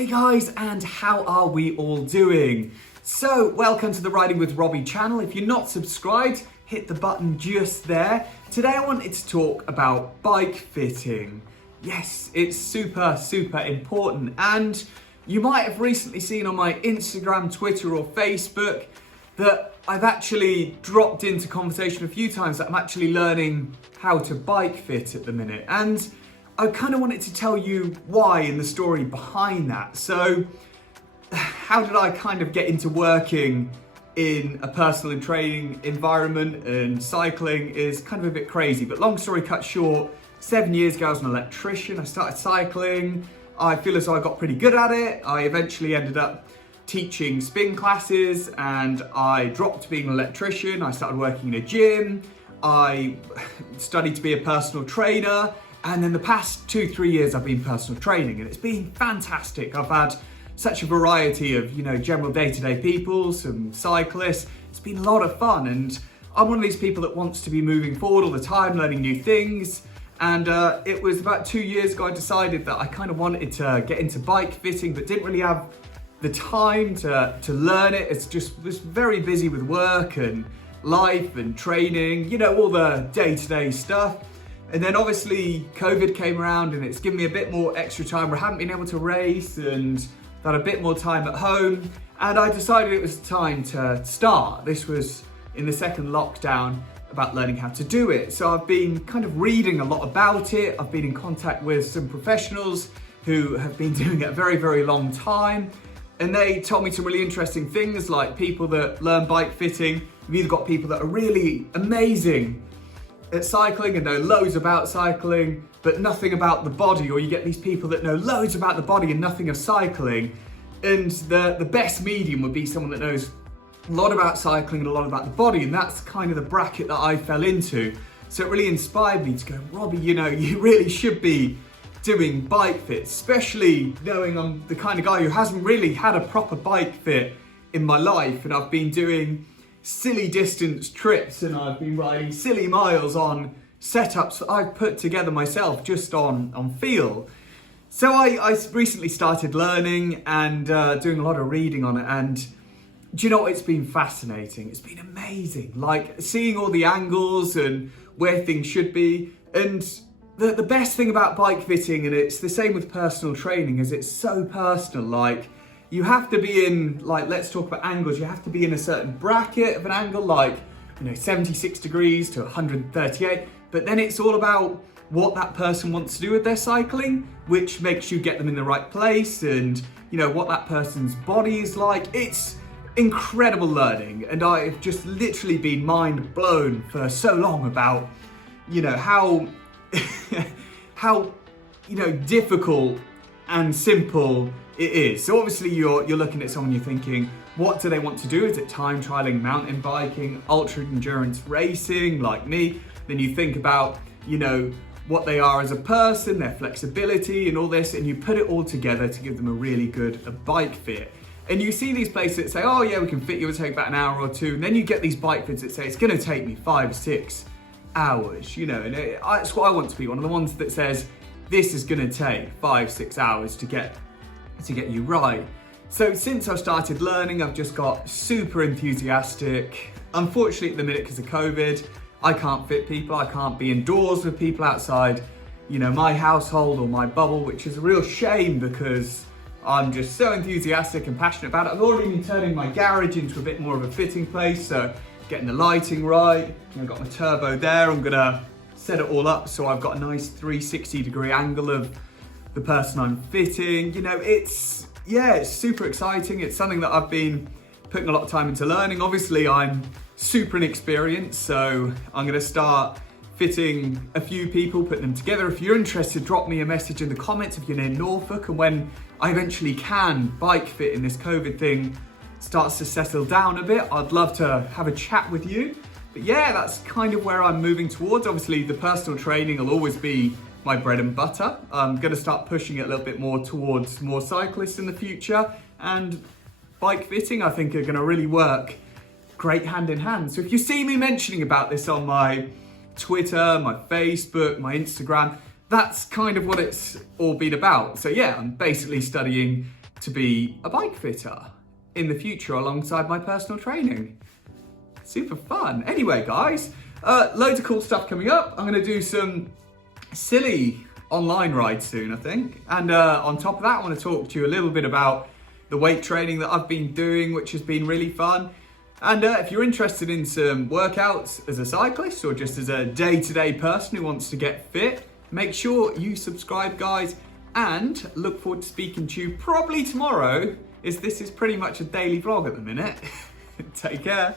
Hey guys, and how are we all doing? So, welcome to the Riding with Robbie channel. If you're not subscribed, hit the button just there. Today I wanted to talk about bike fitting. Yes, it's super important, and you might have recently seen on my Instagram, Twitter or Facebook that I've actually dropped into conversation a few times that I'm actually learning how to bike fit at the minute, and I kind of wanted to tell you why and the story behind that. So, how did I kind of get into working in a personal and training environment, and cycling is kind of a bit crazy, but long story cut short, 7 years ago I was an electrician. I started cycling. I feel as though I got pretty good at it. I eventually ended up teaching spin classes and I dropped being an electrician. I started working in a gym. I studied to be a personal trainer. And then the past 2-3 years I've been personal training, and it's been fantastic. I've had such a variety of, general day-to-day people, some cyclists. It's been a lot of fun, and I'm one of these people that wants to be moving forward all the time, learning new things. And it was about 2 years ago I decided that I kind of wanted to get into bike fitting, but didn't really have the time to learn it. It's just was very busy with work and life and training, all the day-to-day stuff. And then obviously COVID came around and it's given me a bit more extra time where I haven't been able to race and had a bit more time at home. And I decided it was time to start. This was in the second lockdown, about learning how to do it. So I've been kind of reading a lot about it. I've been in contact with some professionals who have been doing it a very long time. And they told me some really interesting things, like people that learn bike fitting. You've either got people that are really amazing at cycling and know loads about cycling, but nothing about the body, or you get these people that know loads about the body and nothing of cycling. And the best medium would be someone that knows a lot about cycling and a lot about the body, and that's kind of the bracket that I fell into. So it really inspired me to go, Robbie, you really should be doing bike fits, especially knowing I'm the kind of guy who hasn't really had a proper bike fit in my life, and I've been doing silly distance trips and I've been riding silly miles on setups that I've put together myself just on feel. So I recently started learning and doing a lot of reading on it, and do you know what? It's been fascinating. It's been amazing, like seeing all the angles and where things should be. And the best thing about bike fitting, and it's the same with personal training, is it's so personal. Like, you have to be in, let's talk about angles, you have to be in a certain bracket of an angle, 76 degrees to 138, but then it's all about what that person wants to do with their cycling, which makes you get them in the right place, and what that person's body is like. It's incredible learning, and I've just literally been mind blown for so long about, how difficult and simple it is. So obviously you're looking at someone, you're thinking, what do they want to do? Is it time trialing, mountain biking, ultra endurance racing like me? Then you think about, what they are as a person, their flexibility and all this, and you put it all together to give them a really good bike fit. And you see these places that say, oh yeah, we can fit you, it'll take about an hour or two. And then you get these bike fits that say, it's gonna take me 5-6 hours, and that's what I want to be, one of the ones that says, this is gonna take 5-6 hours to get you right. So since I've started learning, I've just got super enthusiastic. Unfortunately at the minute, because of COVID, I can't fit people. I can't be indoors with people outside, my household or my bubble, which is a real shame because I'm just so enthusiastic and passionate about it. I've already been turning my garage into a bit more of a fitting place, so getting the lighting right. I've got my turbo there. I'm gonna set it all up so I've got a nice 360-degree angle of the person I'm fitting. It's super exciting. It's something that I've been putting a lot of time into learning. Obviously, I'm super inexperienced, so I'm gonna start fitting a few people, putting them together. If you're interested, drop me a message in the comments if you're near Norfolk, and when I eventually can bike fit in this COVID thing starts to settle down a bit, I'd love to have a chat with you. But yeah, that's kind of where I'm moving towards. Obviously, the personal training will always be my bread and butter. I'm gonna start pushing it a little bit more towards more cyclists in the future, and bike fitting I think are gonna really work great hand in hand. So if you see me mentioning about this on my Twitter, my Facebook, my Instagram, that's kind of what it's all been about. So yeah, I'm basically studying to be a bike fitter in the future alongside my personal training. Super fun. Anyway, guys, loads of cool stuff coming up. I'm going to do some silly online rides soon, I think. And on top of that, I want to talk to you a little bit about the weight training that I've been doing, which has been really fun. And if you're interested in some workouts as a cyclist or just as a day-to-day person who wants to get fit, make sure you subscribe, guys, and look forward to speaking to you probably tomorrow, as this is pretty much a daily vlog at the minute. Take care.